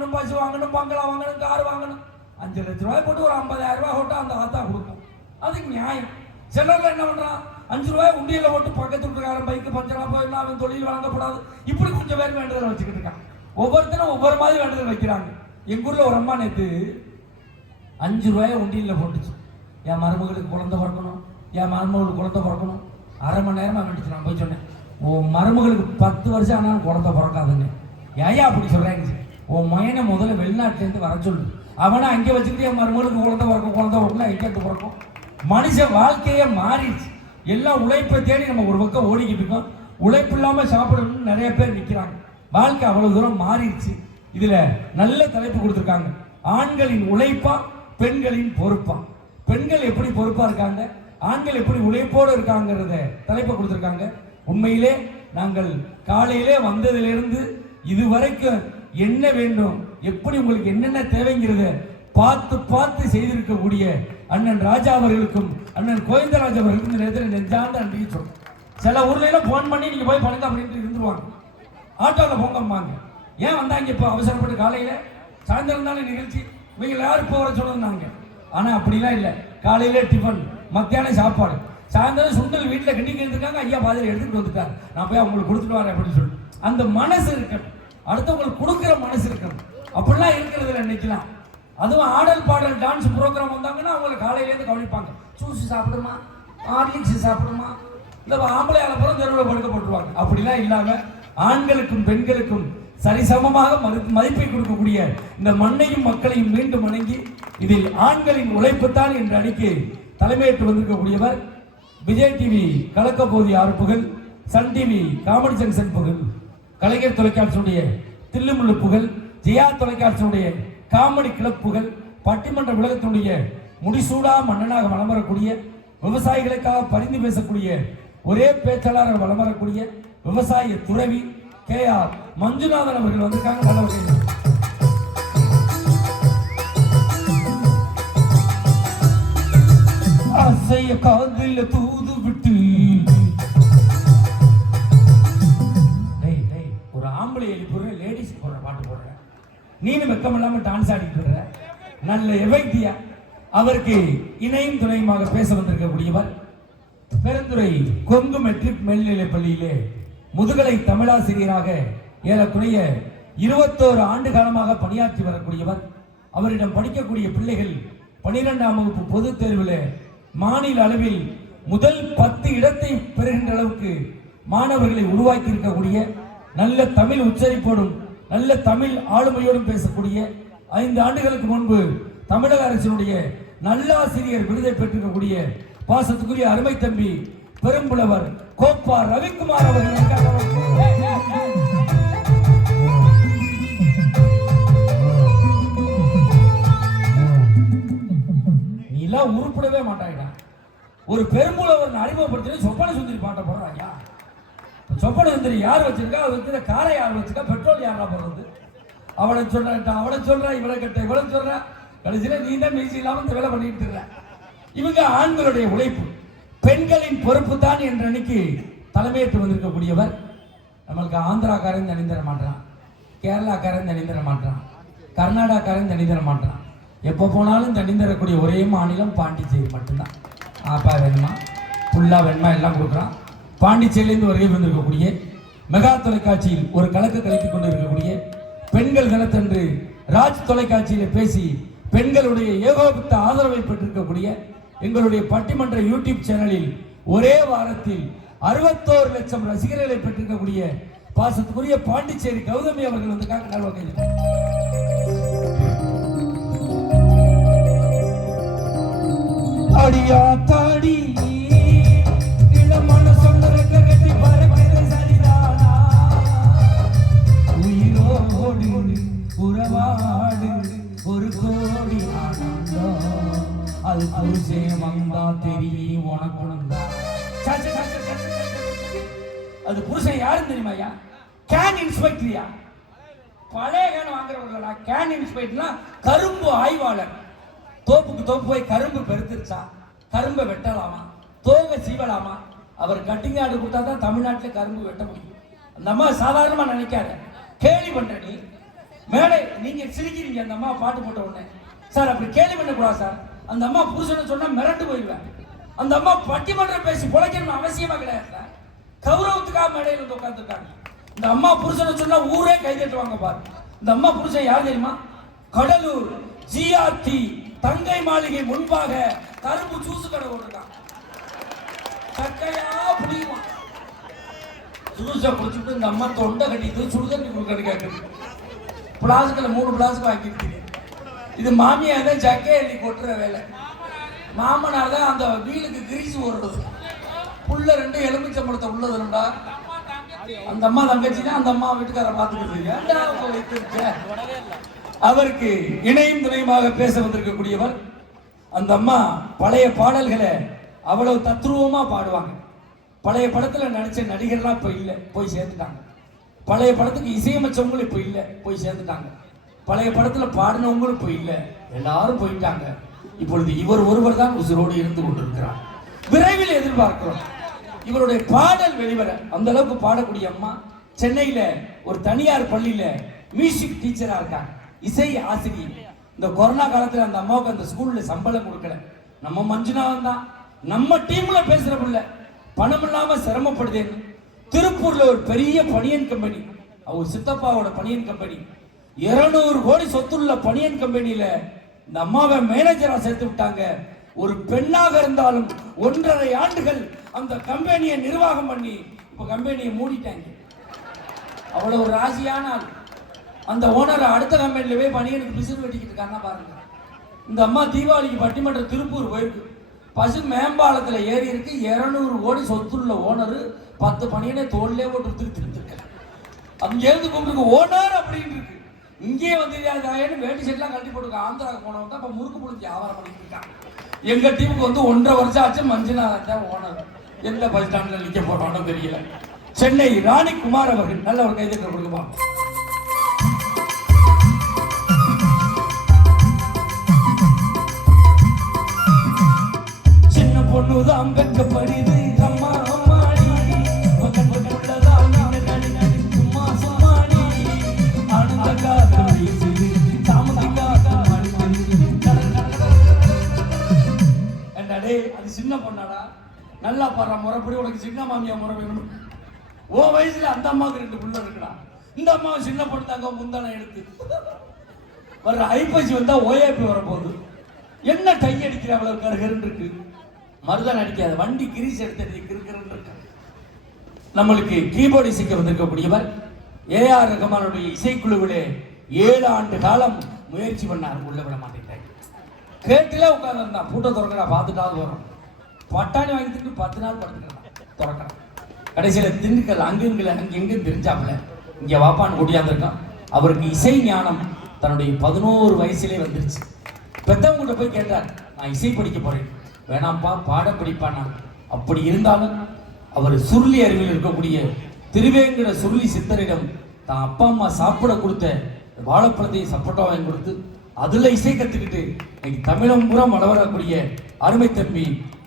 வாங்கணும் பஸ் வாங்கணும் பங்களா வாங்கணும் கார் வாங்கணும் அஞ்சு லட்ச ரூபாய் போட்டு ஒரு ஐம்பதாயிரம் ரூபாய் போட்டால் அந்த ஆத்தா கொடுக்கும் அதுக்கு நியாயம் சிலர்ல என்ன பண்றான் அஞ்சு ரூபாய் உண்டியில் போட்டு பக்கத்து வீட்டுக்காரன் பைக்கு பஞ்சரா போயிருந்தா அவன் தொழில் வழங்கப்படாது இப்படி கொஞ்சம் பேர் வேண்டுதல் வச்சுக்கிட்டு இருக்கான் ஒவ்வொருத்தரும் ஒவ்வொரு மாதிரி வேண்டுதல் வைக்கிறாங்க எங்க ஊர்ல ஒரு அம்மா நேற்று அஞ்சு ரூபாய் உண்டியில் போட்டுச்சு என் மருமகளுக்கு குழந்தை பிறக்கணும் என் மருமகளுக்கு குழந்தை பிறக்கணும் அரை மணி நேரமாக வேண்டிச்சு நான் போய் சொன்னேன் உன் மருமகளுக்கு பத்து வருஷம் ஆனாலும் குழந்தை பிறக்காதுன்னு ஏயா அப்படி சொல்கிறேன்னு உன் மயனை முதல்ல வெளிநாட்டிலேருந்து வர சொல்லு அவனை அங்கே வச்சுக்கிட்டு என் மருமகளுக்கு குழந்தை பிறக்கும் குழந்தை பிறக்கும் ஐக்கியத்து பிறக்கும் மனுஷ வாழ்க்கையே மாறிடுச்சு எல்லாம் உழைப்பை தேடி நம்ம ஒரு பக்கம் ஓடிக்கிட்டு இருக்கோம் உழைப்பு இல்லாமல் சாப்பிடணும்னு நிறைய பேர் நிற்கிறாங்க வாழ்க்கை அவ்வளோ தூரம் மாறிடுச்சு இதில் நல்ல தலைப்பு கொடுத்துருக்காங்க ஆண்களின் உழைப்பா பெண்களின் பொறுப்பா பெண்கள் எப்படி பொறுப்பாக இருக்காங்க ஆண்கள் எப்படி உழைப்போடு இருக்காங்கிறத தலைப்பை கொடுத்துருக்காங்க உண்மையிலே நாங்கள் காலையிலே வந்ததிலிருந்து இதுவரைக்கும் என்ன வேண்டும் எப்படி உங்களுக்கு என்னென்ன தேவைங்கிறத பார்த்து பார்த்து செய்திருக்கக்கூடிய அண்ணன் ராஜா அவர்களுக்கும் அண்ணன் கோவிந்தராஜ் அவர்களுக்கும் இந்த நேரத்தில் நெஞ்சார்ந்த அன்றைக்கு சொல்லும் சில ஊர்லாம் ஃபோன் பண்ணி நீங்கள் போய் பழங்க அப்படின்ட்டு இருந்துருவாங்க ஆட்டோவில் போங்கம்மாங்க ஏன் வந்தாங்க இப்போ அவசரப்பட்டு காலையில் சாயந்தரம் தானே நிகழ்ச்சி இவங்க யாரும் போகிற சொல்லியிருந்தாங்க ஆனால் அப்படிலாம் இல்லை காலையில் டிஃபன் மத்தியானம் சாப்பாடு சாயந்தரம் சுண்டல் வீட்டில் கண்டிக்க இருந்திருக்காங்க ஐயா பாதையில் எடுத்துகிட்டு வந்துட்டார் நான் போய் அவங்களுக்கு கொடுத்துட்டு வரேன் அப்படின்னு சொல்லிட்டு அந்த மனசு இருக்கணும் அடுத்தவங்களுக்கு கொடுக்குற மனசு இருக்கணும் அப்படிலாம் இருக்கிறதுல நினைக்கலாம் அதுவும் ஆடல் பாடல் டான்ஸ் ப்ரோக்ராம் வந்தாங்கன்னா அவங்களை காலையிலேருந்து கவனிப்பாங்க சூசி சாப்பிடுமா ஹார்லிக்ஸ் சாப்பிடுமா இல்லை ஆம்பளை அளப்பறம் தெருவில் படுக்க அப்படிலாம் இல்லாமல் ஆண்களுக்கும் பெண்களுக்கும் சரிசமமாக மதிப்பை கொடுக்கக்கூடிய இந்த மண்ணையும் மக்களையும் மீண்டும் வணங்கி இதில் ஆண்களின் உழைப்புத்தான் என்ற அணிக்கு தலைமையேற்று வந்திருக்கக்கூடியவர் விஜய் டிவி ஆறு புகழ் சன் டிவி காமெடி ஜங்ஷன் புகழ் கலைஞர் தொலைக்காட்சியுடைய தில்லுமுள்ளு புகழ் ஜெயா தொலைக்காட்சியுடைய காமெடி கிளப் புகழ் பட்டிமன்ற உலகத்தினுடைய முடிசூடா மன்னனாக வளம் வரக்கூடிய விவசாயிகளுக்காக பரிந்து பேசக்கூடிய ஒரே பேச்சாளராக வளம் வரக்கூடிய விவசாய துறவி கே ஆர் மஞ்சுநாதன் அவர்கள் வந்திருக்காங்க நல்ல காதில் தூ நீனு வெக்கம் இல்லாமல் டான்ஸ் ஆடிட்டு இருக்கிற நல்ல எவைத்தியா அவருக்கு இணையும் துணையுமாக பேச வந்திருக்கக்கூடியவர் பெருந்துறை கொங்கு மெட்ரிக் மேல்நிலைப் பள்ளியிலே முதுகலை தமிழாசிரியராக ஏறக்குறைய இருபத்தோரு ஆண்டு காலமாக பணியாற்றி வரக்கூடியவர் அவரிடம் படிக்கக்கூடிய பிள்ளைகள் பனிரெண்டாம் வகுப்பு பொதுத் தேர்வில் மாநில அளவில் முதல் பத்து இடத்தை பெறுகின்ற அளவுக்கு மாணவர்களை உருவாக்கி இருக்கக்கூடிய நல்ல தமிழ் உச்சரிப்போடும் நல்ல தமிழ் ஆளுமையோடும் பேசக்கூடிய ஐந்து ஆண்டுகளுக்கு முன்பு தமிழக அரசினுடைய நல்லாசிரியர் விருதை பெற்றிருக்கக்கூடிய பாசத்துக்குரிய அருமை தம்பி பெரும்புலவர் கோப்பா ரவிக்குமார் அவர்கள் நீலாம் உருப்படவே மாட்டாங்க ஒரு பெரும்புலவர் அறிமுகப்படுத்தி சொப்பான சுந்தரி பாட்டை போடுறாங்க சொப்பன மந்திரி யார் வச்சிருக்கா அவர் வைக்கிற காரை யார் வச்சிருக்கா பெட்ரோல் யாரா போடுறது அவளை சொல்றேன் அவளை சொல்றேன் இவனை கட்ட இவனை சொல்றேன் கடைசியில் நீ தான் மீசி இல்லாமல் இந்த வேலை பண்ணிட்டு இருக்க இவங்க ஆண்களுடைய உழைப்பு பெண்களின் பொறுப்பு தான் என்ற அன்னைக்கு தலைமையேற்று வந்திருக்கக்கூடியவர் நம்மளுக்கு ஆந்திராக்காரன் தனி தர மாட்டான் கேரளாக்காரன் தனி தர மாட்டான் கர்நாடகாக்காரன் தனி தர மாட்டான் எப்போ போனாலும் தனி தரக்கூடிய ஒரே மாநிலம் பாண்டிச்சேரி மட்டும்தான் ஆப்பா வேணுமா ஃபுல்லாக வேணுமா எல்லாம் கொடுக்குறான் பாண்டிச்சேரியிலிருந்து வருகை வந்திருக்கக்கூடிய மெகா தொலைக்காட்சியில் ஒரு கலக்க கலக்கி கொண்டிருக்கக்கூடிய பெண்கள் தினத்தன்று ராஜ் தொலைக்காட்சியில் பேசி பெண்களுடைய ஏகோபித்த ஆதரவை பெற்றிருக்கக்கூடிய எங்களுடைய பட்டிமன்ற யூடியூப் சேனலில் ஒரே வாரத்தில் அறுபத்தோரு லட்சம் ரசிகர்களை பெற்றிருக்கக்கூடிய பாசத்துக்குரிய பாண்டிச்சேரி கௌதமி அவர்கள் வந்து காக்க அடியாத்தா அவசியம் வந்தா தெரியும் உனக்கு அது புருஷன் யாரும் தெரியுமாயா கேன் இன்ஸ்பெக்டரியா பழைய கேன் வாங்குறவர்களா கேன் இன்ஸ்பெக்டர்னா கரும்பு ஆய்வாளர் தோப்புக்கு தோப்பு போய் கரும்பு பெருத்துருச்சா கரும்பை வெட்டலாமா தோகை சீவலாமா அவர் கட்டிங் ஆடு கொடுத்தா தான் தமிழ்நாட்டில் கரும்பு வெட்ட முடியும் அந்த அம்மா சாதாரணமாக நினைக்காத கேலி பண்ணுற நீ மேடை நீங்கள் சிரிக்கிறீங்க அந்த அம்மா பாட்டு போட்ட உடனே சார் அப்படி கேலி பண்ணக்கூடாது சார் அந்த அம்மா புருஷனை சொன்னால் மிரண்டு போயிடுவேன் அந்த அம்மா பட்டிமன்றம் பேசி பிழைக்கணும் அவசியமா கிடையாது கௌரவத்துக்காக மேடையில் உட்காந்துருக்காங்க இந்த அம்மா புருஷனை சொன்னால் ஊரே கை தட்டுவாங்க பாரு இந்த அம்மா புருஷன் யார் தெரியுமா கடலூர் ஜிஆர்டி தங்கை மாளிகை முன்பாக கரும்பு ஜூஸ் கடை போட்டிருக்காங்க சக்கையா புளியுமா ஜூஸை இந்த அம்மா தொண்டை கட்டிட்டு சுடுதண்ணி கொடுக்கறது கேட்குது பிளாஸ்கில் மூணு பிளாஸ்க்கு வாங்கிட்டு இது மாமியார் தான் ஜக்கே எண்ணி கொட்டுற வேலை மாமனார் தான் அந்த வீலுக்கு கிரீஸ் ஓடுறது புள்ள ரெண்டு எலுமிச்சம்பழத்தை ரெண்டா அந்த அம்மா தங்கச்சி தான் அந்த அம்மா வீட்டுக்கார பார்த்துக்கிட்டு அவருக்கு இணையும் துணையுமாக பேச வந்திருக்கக்கூடியவர் அந்த அம்மா பழைய பாடல்களை அவ்வளவு தத்ரூபமாக பாடுவாங்க பழைய படத்தில் நடித்த நடிகர்லாம் இப்போ இல்லை போய் சேர்ந்துட்டாங்க பழைய படத்துக்கு இசையமைச்சவங்களும் இப்போ இல்லை போய் சேர்ந்துட்டாங்க பழைய படத்தில் பாடினவங்களும் போய் இல்லை எல்லாரும் போயிட்டாங்க இப்பொழுது இவர் ஒருவர் தான் உசுரோடு இருந்து கொண்டிருக்கிறார் விரைவில் எதிர்பார்க்கிறோம் இவருடைய பாடல் வெளிவர அந்த அளவுக்கு பாடக்கூடிய அம்மா சென்னையில ஒரு தனியார் பள்ளியில மியூசிக் டீச்சரா இருக்காங்க இசை ஆசிரியர் இந்த கொரோனா காலத்துல அந்த அம்மாவுக்கு அந்த ஸ்கூல்ல சம்பளம் கொடுக்கல நம்ம மஞ்சுநாதன் தான் நம்ம டீம்ல பேசுற பிள்ளை பணம் இல்லாம சிரமப்படுதேன்னு திருப்பூர்ல ஒரு பெரிய பனியன் கம்பெனி அவர் சித்தப்பாவோட பனியன் கம்பெனி இருநூறு கோடி சொத்துள்ள பனியன் கம்பெனியில இந்த அம்மாவை மேனேஜரா சேர்த்து விட்டாங்க ஒரு பெண்ணாக இருந்தாலும் ஒன்றரை ஆண்டுகள் அந்த கம்பெனியை நிர்வாகம் பண்ணி இப்ப கம்பெனியை மூடிட்டாங்க அவ்வளவு ஒரு ராசியானால் ஆள் அந்த ஓனரை அடுத்த கம்பெனியில போய் பணியனுக்கு பிசில் வெட்டிக்கிட்டு பாருங்க இந்த அம்மா தீபாவளிக்கு பட்டிமன்றம் திருப்பூர் போயிருக்கு பசு மேம்பாலத்தில் ஏறி இருக்கு இரநூறு கோடி சொத்துள்ள ஓனர் பத்து பணியனை தோல்லே போட்டு திருத்திருக்காங்க இருந்து கும்பிட்டு ஓனர் அப்படின்னு இருக்கு இங்கேயே வந்து வேட்டி செட்லாம் கட்டி போட்டுருக்கான் ஆந்திராவுக்கு போனவங்க தான் இப்போ முறுக்கு புடிஞ்சு வியாபாரம் பண்ணிட்டு எங்கள் டீமுக்கு வந்து ஒன்றரை வருஷம் ஆச்சு மஞ்சுநாதன் ஓனர் எந்த பஸ் ஸ்டாண்டில் நிற்க போட்டோம் தெரியல சென்னை ராணி குமார் அவர்கள் நல்ல ஒரு கைது கொடுக்குமா சின்ன பொண்ணுதான் பெற்ற படிது நல்லா பாரு முறைப்படி உனக்கு சின்ன மாமியா முறை வேணும் ஓ வயசுல அந்த அம்மாவுக்கு ரெண்டு பிள்ளை இருக்குடா இந்த அம்மாவை சின்ன பொண்ணு தாங்க எடுத்து வர்ற ஐப்பசி வந்தா ஓஏபி வரப்போகுது என்ன கை அடிக்கிற அவ்வளவு கருகருன்னு இருக்கு மருதான் அடிக்காது வண்டி கிரீஸ் எடுத்து கிருக்கிறன்னு இருக்கு நம்மளுக்கு கீபோர்டு இசைக்க வந்திருக்கக்கூடியவர் ஏஆர் ரகமானுடைய இசைக்குழுவிலே ஏழு ஆண்டு காலம் முயற்சி பண்ணார் உள்ள விட மாட்டேங்கிறாங்க கேட்டில உட்காந்துருந்தான் பூட்டை திறக்கடா பார்த்துட்டாவது வரும் பட்டாணி வாங்கி பத்து நாள் படுத்துக்கலாம் திறக்கலாம் கடைசியில் திண்டுக்கல் அங்கெங்கில் அங்கெங்கும் தெரிஞ்சாப்புல இங்கே வாப்பான்னு ஓடியாந்துருக்கான் அவருக்கு இசை ஞானம் தன்னுடைய பதினோரு வயசுலேயே வந்துருச்சு பெத்தவங்கிட்ட போய் கேட்டார் நான் இசை படிக்க போகிறேன் வேணாம்ப்பா பாட படிப்பானா அப்படி இருந்தாலும் அவர் சுருளி அருவியில் இருக்கக்கூடிய திருவேங்கட சுருளி சித்தரிடம் தான் அப்பா அம்மா சாப்பிட கொடுத்த வாழைப்பழத்தையும் சப்போட்டா வாங்கி கொடுத்து அதில் இசை கற்றுக்கிட்டு இன்னைக்கு தமிழம் பூரா மலவரக்கூடிய அருமை தம்பி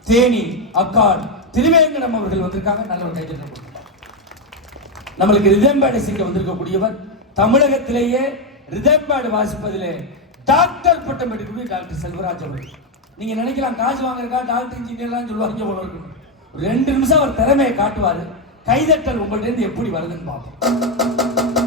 தேனி அக்கால் திருவேங்கடம் அவர்கள் வந்திருக்காங்க நல்ல ஒரு கைத்தட்டம் நம்மளுக்கு ரிதம்பாடு சிக்க வந்திருக்கக்கூடியவர் தமிழகத்திலேயே ரிதம்பாடு வாசிப்பதிலே டாக்டர் பட்டம் பெற்றக்கூடிய டாக்டர் செல்வராஜ் அவர்கள் நீங்க நினைக்கலாம் காசு வாங்குறக்கா டாக்டர் இன்ஜினியர்லாம் சொல்லுவாங்க போல ரெண்டு நிமிஷம் அவர் திறமையை காட்டுவார் கைதட்டல் உங்கள்கிட்ட இருந்து எப்படி வருதுன்னு பார்ப்போம்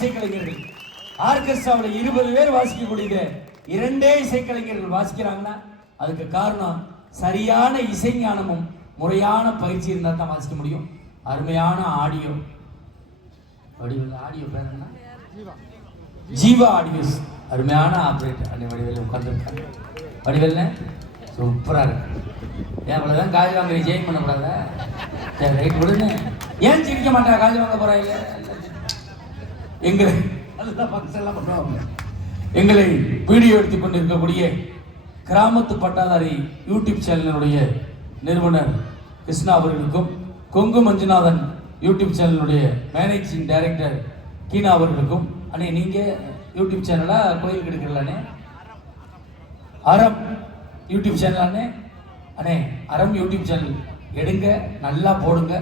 இசைக்கலைஞர்கள் ஆர்கெஸ்ட்ராவில் இருபது பேர் வாசிக்கக்கூடியது இரண்டே இசைக்கலைஞர்கள் வாசிக்கிறாங்கன்னா அதுக்கு காரணம் சரியான இசை முறையான பயிற்சி இருந்தால் தான் வாசிக்க முடியும் அருமையான ஆடியோ வடிவில் ஆடியோ பேர் என்ன ஜீவா ஆடியோஸ் அருமையான ஆப்ரேட்டர் அப்படி வடிவில் உட்காந்துருக்காங்க வடிவில் சூப்பராக இருக்கு ஏன் அவ்வளோதான் காய் வாங்குறீங்க ஜெயின் ஏன் சிரிக்க மாட்டேன் காய் வாங்க எங்களை எல்லாம் பண்ணுவாங்க எங்களை வீடியோ எடுத்து கொண்டிருக்கக்கூடிய கிராமத்து பட்டாதாரி யூடியூப் சேனலினுடைய நிறுவனர் கிருஷ்ணா அவர்களுக்கும் கொங்கு மஞ்சுநாதன் யூடியூப் சேனலுடைய மேனேஜிங் டைரக்டர் கீனா அவர்களுக்கும் அண்ணே நீங்கள் யூடியூப் சேனலாக கோயில் கிடைக்கலானே அறம் யூடியூப் சேனலானே அண்ணே அறம் யூடியூப் சேனல் எடுங்க நல்லா போடுங்க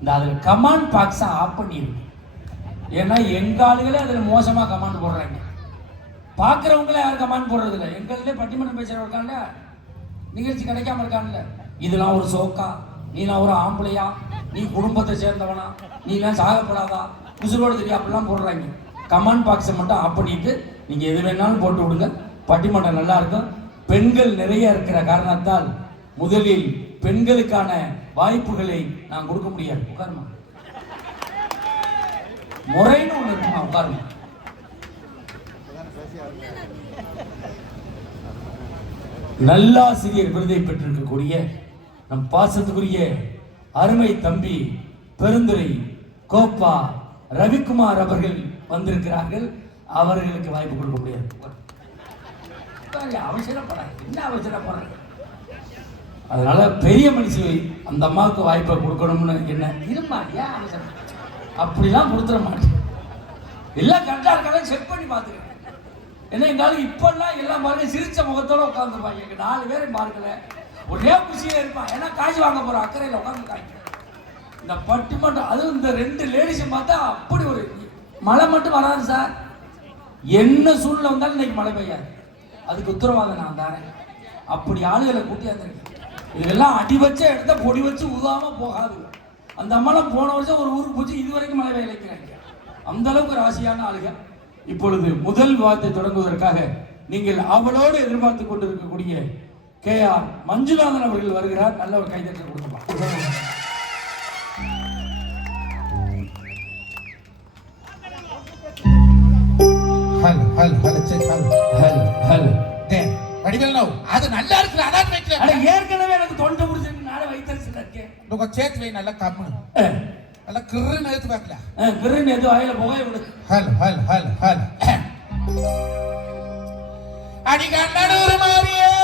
இந்த அதில் கமாண்ட் பாக்ஸாக ஆஃப் பண்ணிடுங்க ஏன்னா எங்கள் ஆளுகளே அதில் மோசமாக கமாண்ட் போடுறாங்க பார்க்குறவங்களே யாரும் கமாண்ட் போடுறது இல்லை எங்கள்லேயே பட்டிமன்றம் பேசுகிறவங்க இருக்காங்கல்ல நிகழ்ச்சி கிடைக்காம இருக்காங்கல்ல இதெல்லாம் ஒரு சோக்கா நீலாம் ஒரு ஆம்பளையா நீ குடும்பத்தை சேர்ந்தவனா நீலாம் சாகப்படாதா குசுரோடு தெரியும் அப்படிலாம் போடுறாங்க கமெண்ட் பாக்ஸை மட்டும் ஆஃப் பண்ணிட்டு நீங்கள் எது வேணாலும் போட்டு விடுங்க பட்டிமன்றம் நல்லா இருக்கும் பெண்கள் நிறைய இருக்கிற காரணத்தால் முதலில் பெண்களுக்கான வாய்ப்புகளை நான் கொடுக்க முடியாது உட்காருமா முறைன்னு ஒன்று இருக்குமா நல்லாசிரியர் விருதை பெற்றிருக்கக்கூடிய நம் பாசத்துக்குரிய அருமை தம்பி பெருந்துரை கோப்பா ரவிக்குமார் அவர்கள் வந்திருக்கிறார்கள் அவர்களுக்கு வாய்ப்பு கொடுக்க முடியாது என்ன அதனால பெரிய மனுஷன் அந்த அம்மாவுக்கு வாய்ப்பை கொடுக்கணும்னு என்ன இருமா ஏன் அவசரம் அப்படிலாம் கொடுத்துட மாட்டேன் எல்லாம் கரெக்டாக இருக்காங்க செக் பண்ணி பார்த்துக்கிறேன் என்ன இருந்தாலும் இப்போல்லாம் எல்லாம் பாருங்க சிரிச்ச முகத்தோட உட்காந்துருப்பாங்க எங்கள் நாலு பேர் மார்க்கல ஒரே குஷியாக இருப்பான் ஏன்னா காய்ச்சி வாங்க போகிற அக்கறையில் உட்காந்துருக்காங்க இந்த பட்டு மட்டும் அதுவும் இந்த ரெண்டு லேடிஸை பார்த்தா அப்படி ஒரு மழை மட்டும் வராது சார் என்ன சூழ்நிலை வந்தாலும் இன்னைக்கு மழை பெய்யாது அதுக்கு உத்தரவாதம் நான் தானே அப்படி ஆளுகளை கூட்டியாந்துருக்கேன் இதெல்லாம் அடி வச்ச இடத்த பொடி வச்சு உதாம போகாது அந்த அம்மாலாம் போன வருஷம் ஒரு ஊருக்கு போச்சு இது வரைக்கும் மழை வேலைக்கிறாங்க அந்த அளவுக்கு ராசியான ஆளுக இப்பொழுது முதல் வார்த்தை தொடங்குவதற்காக நீங்கள் அவளோடு எதிர்பார்த்து கொண்டிருக்கக்கூடிய கே ஆர் மஞ்சுநாதன் அவர்கள் வருகிறார் நல்ல ஒரு கைதட்டல் கொடுக்கலாம் அது நல்லா இருக்கிற அதான் ஏற்கனவே அப்ப சேர்த்து வை நல்லா கம்மு நல்லா கிருன்னு எடுத்து பார்க்கல கிருன்னு எது வாயில போக இவனுக்கு ஹல் ஹல் ஹல் ஹல் அடிக்கண்ணூர் மாறியே